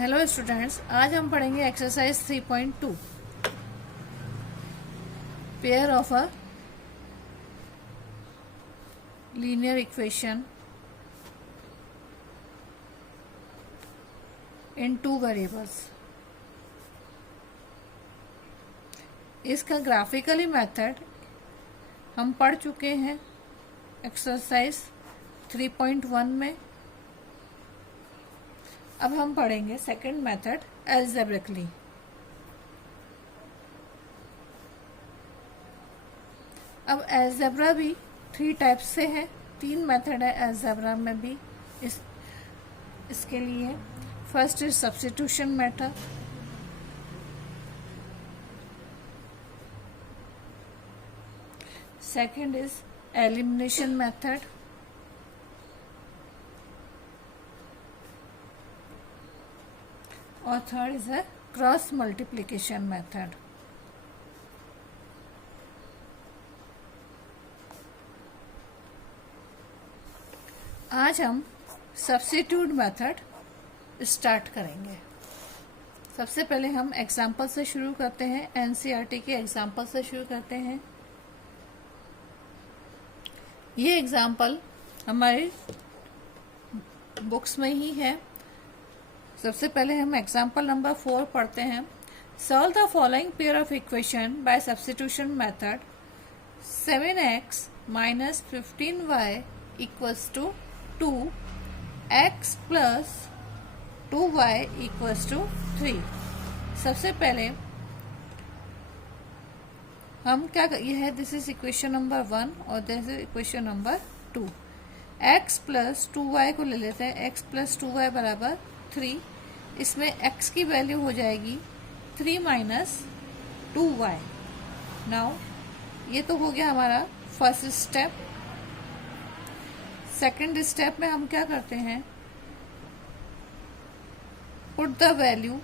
Hello students, आज हम पढ़ेंगे exercise 3.2 pair of a linear equation in two variables. इसका ग्राफिकली मेथड हम पढ़ चुके हैं एक्सरसाइज 3.1 में। अब हम पढ़ेंगे सेकंड मेथड अलजेब्रिकली। अब अलजेब्रा भी 3 टाइप्स से है, 3 मेथड है अलजेब्रा में भी इसके लिए। First is substitution method, second is elimination method, और third is a cross multiplication method. आज हम सब्स्टिट्यूट मेथड स्टार्ट करेंगे। सबसे पहले हम एग्जाम्पल से शुरू करते हैं, एनसीईआरटी के एग्जाम्पल से शुरू करते हैं। ये एग्जाम्पल हमारी बुक्स में ही है। सबसे पहले हम एग्जाम्पल नंबर 4 पढ़ते हैं। Solve the following pair of equation by substitution method. 7x minus 15y equals to 2, x plus 2y equals to 3। सबसे पहले हम क्या, यह है दिस इज इक्वेशन नंबर 1 और this is equation number 2। x plus 2y को ले लेते हैं। x प्लस 2y बराबर 3। इसमें x की वैल्यू हो जाएगी 3 माइनस 2y। नाउ ये तो हो गया हमारा फर्स्ट स्टेप। सेकंड स्टेप में हम क्या करते हैं, put the value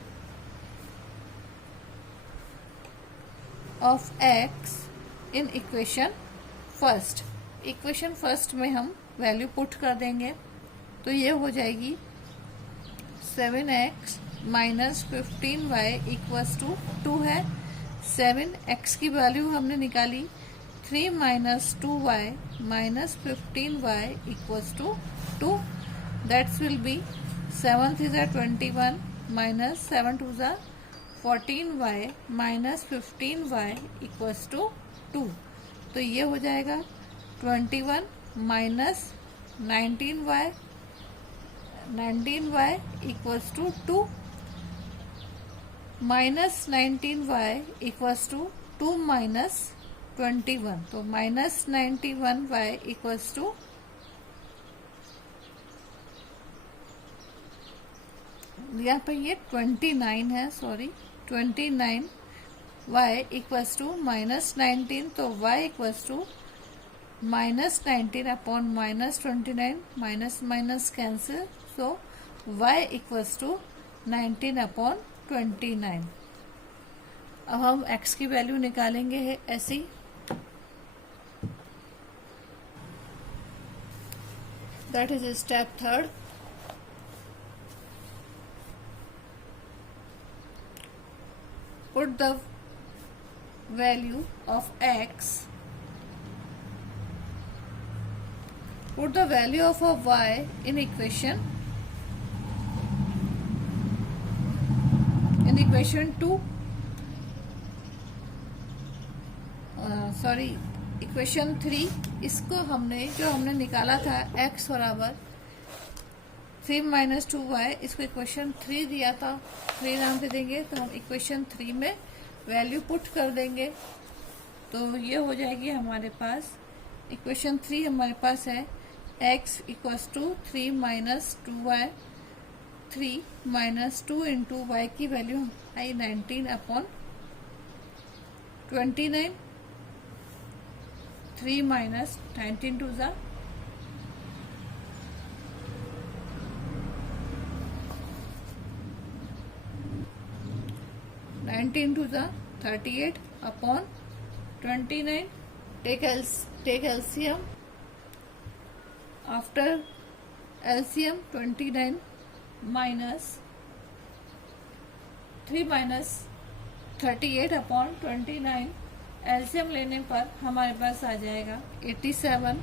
of x in equation first. Equation first में हम वैल्यू पुट कर देंगे, तो ये हो जाएगी 7x minus 15y equals to 2 है। 7x की वैल्यू हमने निकाली, 3 minus 2y minus 15y equals to 2। That's will be 7 3 21 minus 7 2 14y minus 15y equals to 2। तो ये हो जाएगा 21 minus 19y equals to 2 minus 19y equals to 2 minus 21, तो minus 91y equals to यहाँ पे ये 29 है, sorry 29y equals to minus 19, तो y equals to minus 19 upon minus 29, minus minus cancel, so y equals to 19 upon 29। अब हम x की value निकालेंगे है ऐसी। That is step third. Put the value of x, put the value of a y in equation 2, sorry equation 3। इसको जो हमने निकाला था x बराबर 3 माइनस 2y, इसको इक्वेशन 3 दिया था, 3 नाम दे देंगे, तो हम इक्वेशन 3 में वैल्यू पुट कर देंगे। तो ये हो जाएगी हमारे पास इक्वेशन 3 हमारे पास है x equals to 3 minus 2y, 3 minus 2 into y की वैल्यू आई 19 upon 29, 3 minus 19 two 38 upon 29। Take LCM। After LCM 29 माइनस 3 माइनस 38/29, एलसीएम लेने पर हमारे पास आ जाएगा 87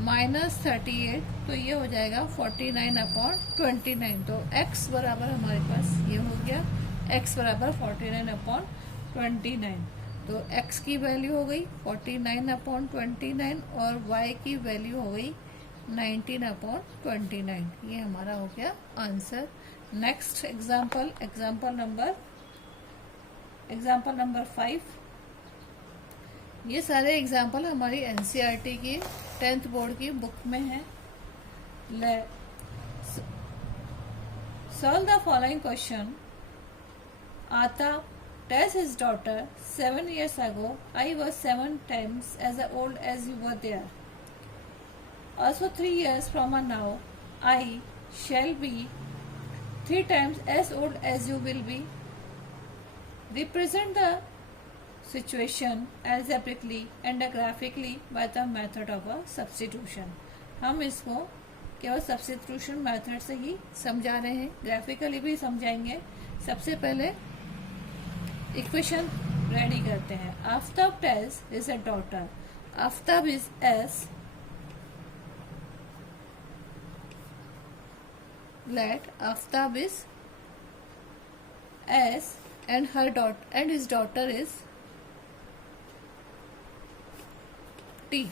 माइनस 38, तो ये हो जाएगा 49/29। तो x बराबर हमारे पास ये हो गया, x बराबर 49/29। तो x की वैल्यू हो गई 49/29 और y की वैल्यू हो गई 19/29। ये हमारा हो गया answer. Next example, example number 5। ये सारे एग्जाम्पल हमारी एनसीईआरटी की 10th बोर्ड की बुक में है। Solve the following question. आता tells his daughter, 7 years ago I was 7 times as old as you were there. Also 3 years from now I shall be 3 times as old as you will be. Represent the situation algebraically and graphically by the method of a substitution. हम इसको केवल substitution method से ही समझा रहे हैं, graphically भी समझाएंगे। सबसे पहले इक्वेशन रेडी करते हैं। Aftab tells is a daughter, Aftab is S, let Aftab is S and her daughter and his daughter is T.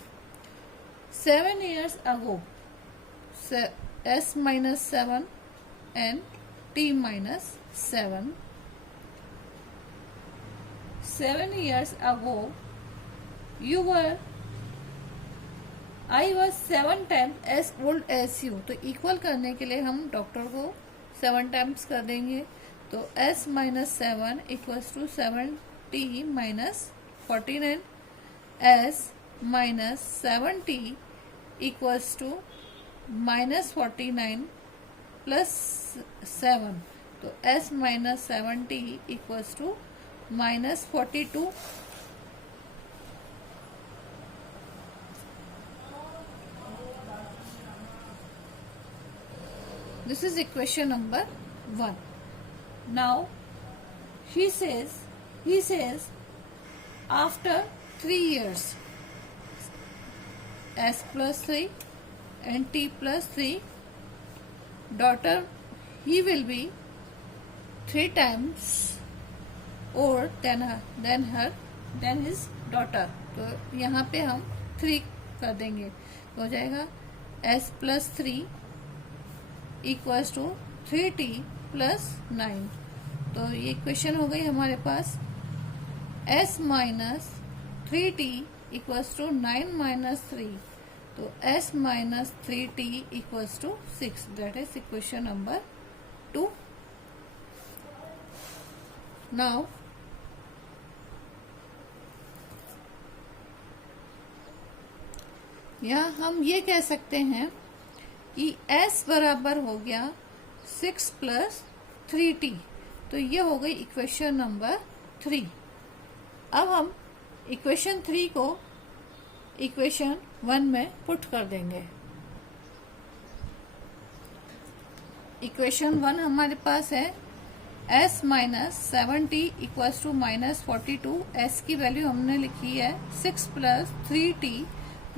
7 years ago, S minus 7 and T minus 7. 7 years ago, I was 7 times as old as you. तो equal करने के लिए हम doctor को 7 times कर देंगे। तो s minus 7 equals to 7t minus 49, s minus 7t equals to minus 49 plus 7। तो s minus 7t equals to minus 42। This is equation number 1. Now he says after 3 years, s plus 3 and t plus 3, daughter, he will be 3 times old than his daughter. तो यहाँ पे हम 3 कर देंगे, तो हो जाएगा s plus 3 equals to 3t plus 9। तो ये इक्वेशन हो गई हमारे पास। s minus 3t equals to 9 minus 3, तो s minus 3t equals to 6। That is equation number 2। Now यहाँ हम ये कह सकते हैं कि s बराबर हो गया 6 प्लस 3t। तो ये हो गई इक्वेशन नंबर 3। अब हम इक्वेशन 3 को इक्वेशन 1 में पुट कर देंगे। इक्वेशन 1 हमारे पास है s minus 7t equals to minus 42। s की वैल्यू हमने लिखी है 6 plus 3t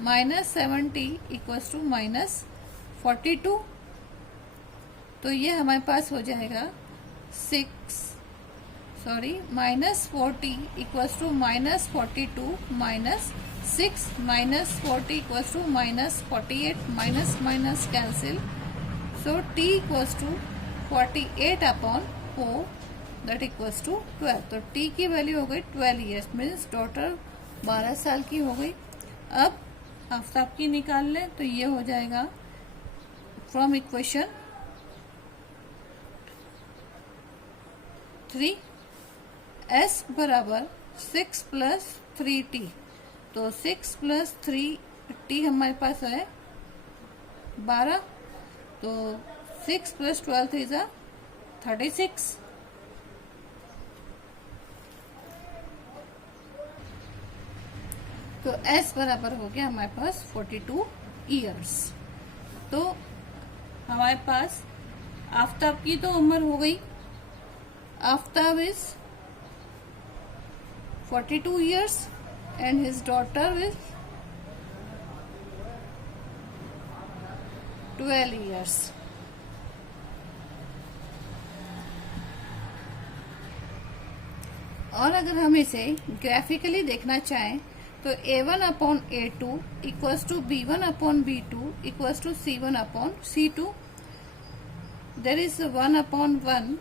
minus 7t equals to minus 42। तो ये हमारे पास हो जाएगा minus 40 equals to minus 42 minus 6 minus 40 equals to minus 48, minus minus cancel. So t equals to 48/4 that equals to 12। तो t की वैल्यू हो गई 12 ईयर्स, मीन्स डॉटर 12 साल की हो गई। अब आफ्ताब की निकाल लें, तो ये हो जाएगा फ्रॉम इक्वेशन 3, s बराबर 6 प्लस 3t। तो 6 प्लस 3t हमारे पास है 12। तो 6 प्लस 12 इज 36। तो s बराबर हो गया हमारे पास 42 ईयर्स। तो हमारे पास आफ्ताब की तो उम्र हो गई। Aftab is 42 years and his daughter is 12 years. और अगर हम इसे ग्राफिकली देखना चाहें तो A1 upon A2 equals to B1 upon B2 equals to C1 upon C2. There is 1 upon 1.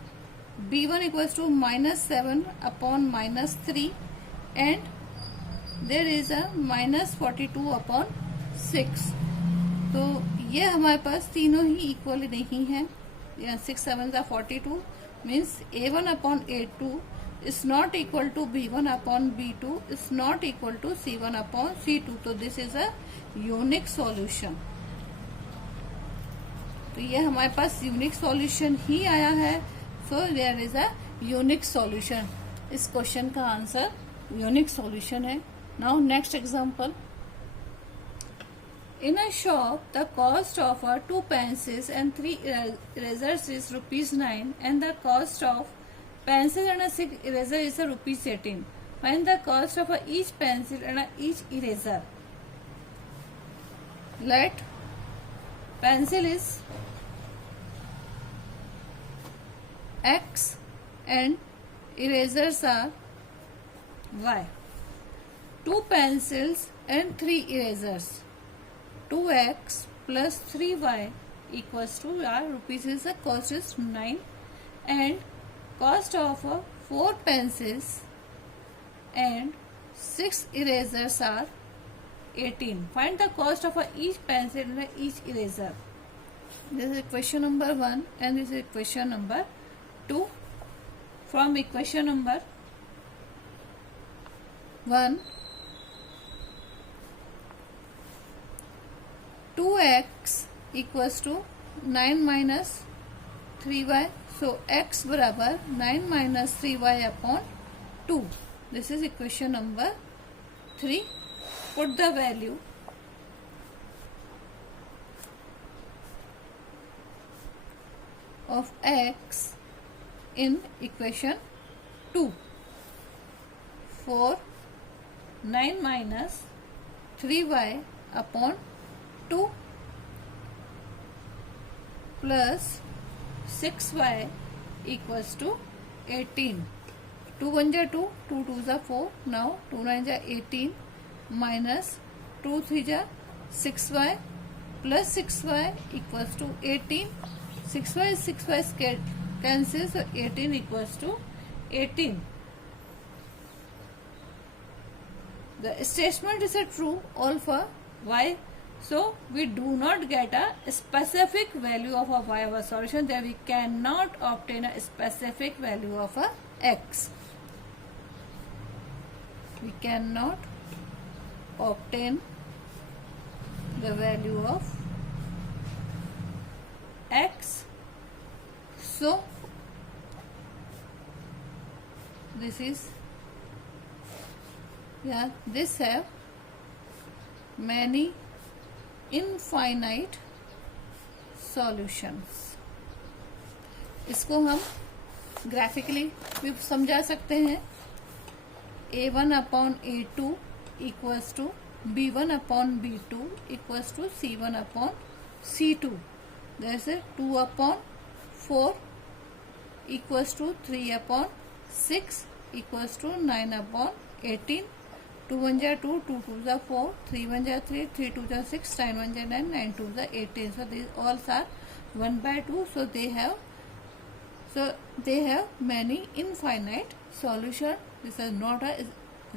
B1 equals to -7 upon -3 and there is a -42 upon 6. तो ये हमारे पास तीनों ही इक्वल नहीं है. 6 7 42 means A1 upon A2 is not equal to B1 upon B2 is not equal to C1 upon C2. तो this is a unique solution. तो ये हमारे पास यूनिक सॉल्यूशन ही आया है. So there is a unique solution. इस question का answer unique solution है. Now next example. In a shop, the cost of 2 pencils and 3 erasers is ₹9 and the cost of pencil and a 6 eraser is ₹18. Find the cost of each pencil and each eraser. Let pencil is X and erasers are Y. 2 pencils and 3 erasers. 2x plus 3y equals to rupees is the cost is 9 and cost of 4 pencils and 6 erasers are 18. Find the cost of each pencil and each eraser. This is equation number 1 and this is equation number 2. From equation number 1, 2x equals to 9 minus 3y. So x बराबर 9 minus 3y upon 2. This is equation number 3. Put the value of x in equation 2. 4 9 minus 3y upon 2 plus 6y equals to 18. 2 1 जा 2, 2 2 जा 4. Now 2 9 जा 18 minus 2 3 जा 6y plus 6y equals to 18. 6y cancels, so 18 equals to 18. The statement is a true all for y. So we do not get a specific value of a y of a solution. There we cannot obtain a specific value of a x. We cannot obtain the value of x. So this is this have many infinite solutions. इसको हम graphically भी समझा सकते हैं. A1 upon A2 equals to B1 upon B2 equals to C1 upon C2. जैसे 2 upon 4 equals to 3 upon 6 equals to 9 upon 18. 2 1 जा 2, 2 2 जा 4, 3 1 जा 3, 3 2 जा 6, 9 1 जा 9, 9 2 जा 18. So these all are 1/2. So they have many infinite solution. This is not a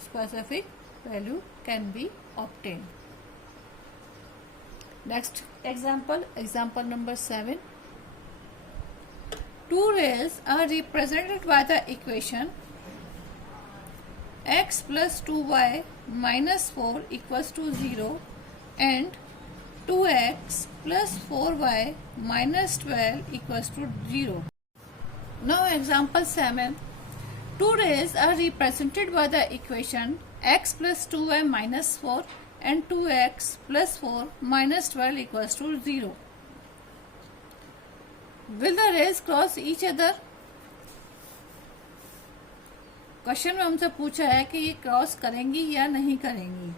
specific value can be obtained. Next example number 7. 2 rays are represented by the equation x plus 2y minus 4 equals to 0 and 2x plus 4y minus 12 equals to 0. Now example 7. 2 rays are represented by the equation x plus 2y minus 4 and 2x plus 4 minus 12 equals to 0. Will the rays cross each other? Question में हमसे पूछा है कि ये cross करेंगी या नहीं करेंगी।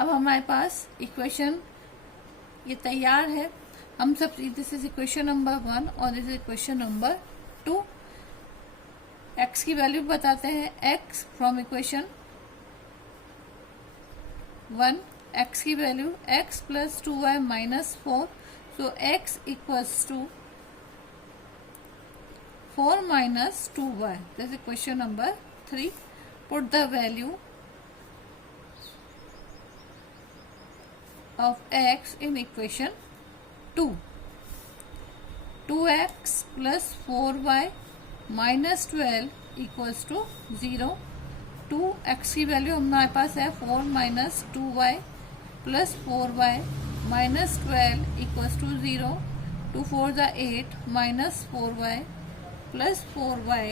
अब हमारे पास इक्वेशन ये तैयार है। हम सब, दिस इज इक्वेशन नंबर 1 और this is equation number 2। X की वैल्यू बताते हैं। एक्स फ्रॉम इक्वेशन 1, एक्स की वैल्यू x plus 2y minus 4, so x equals to 4 minus 2y. This is question number 3. Put the value of x in equation 2. 2x plus 4y minus 12 equals to 0. 2x की value हमारे पास है 4 minus 2y plus 4y minus 12 equals to 0. 2 4 the 8 minus 4y plus 4y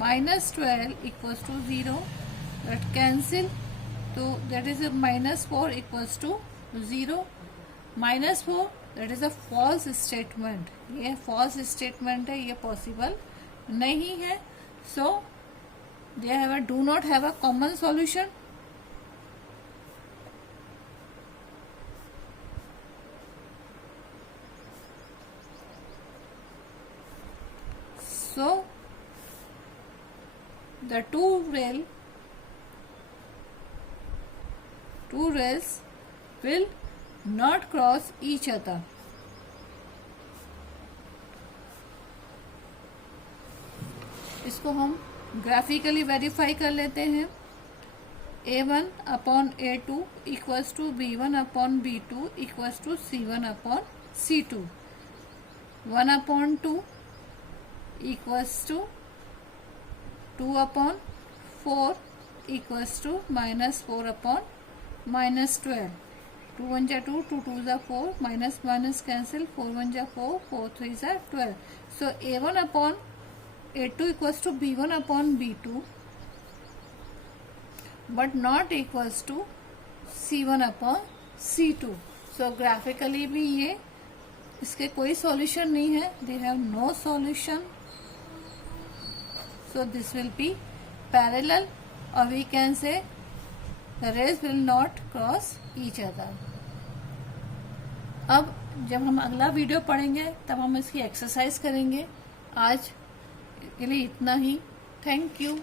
minus 12 equals to 0. That cancel, so that is a minus 4 equals to 0. Minus 4, that is a false statement. ये false statement है, ये possible नहीं है. So they do not have a common solution. So the two rails will not cross each other. इसको हम graphically verify कर लेते हैं। A1 upon A2 equals to B1 upon B2 equals to C1 upon C2। 1 upon 2 equals to 2 upon 4 equals to minus 4 upon minus 12. 2 1 जा 2, 2 2 जा 4, minus minus cancel, 4 1 जा 4, 4 3 जा 12. So A1 upon A2 equals to B1 upon B2 but not equals to C1 upon C2. So graphically भी ये इसके कोई solution नहीं है. They have no solution. So this will be parallel, or we can say the rays will not cross each other. अब जब हम अगला वीडियो पढ़ेंगे तब हम इसकी एक्सरसाइज करेंगे। आज के लिए इतना ही। Thank you.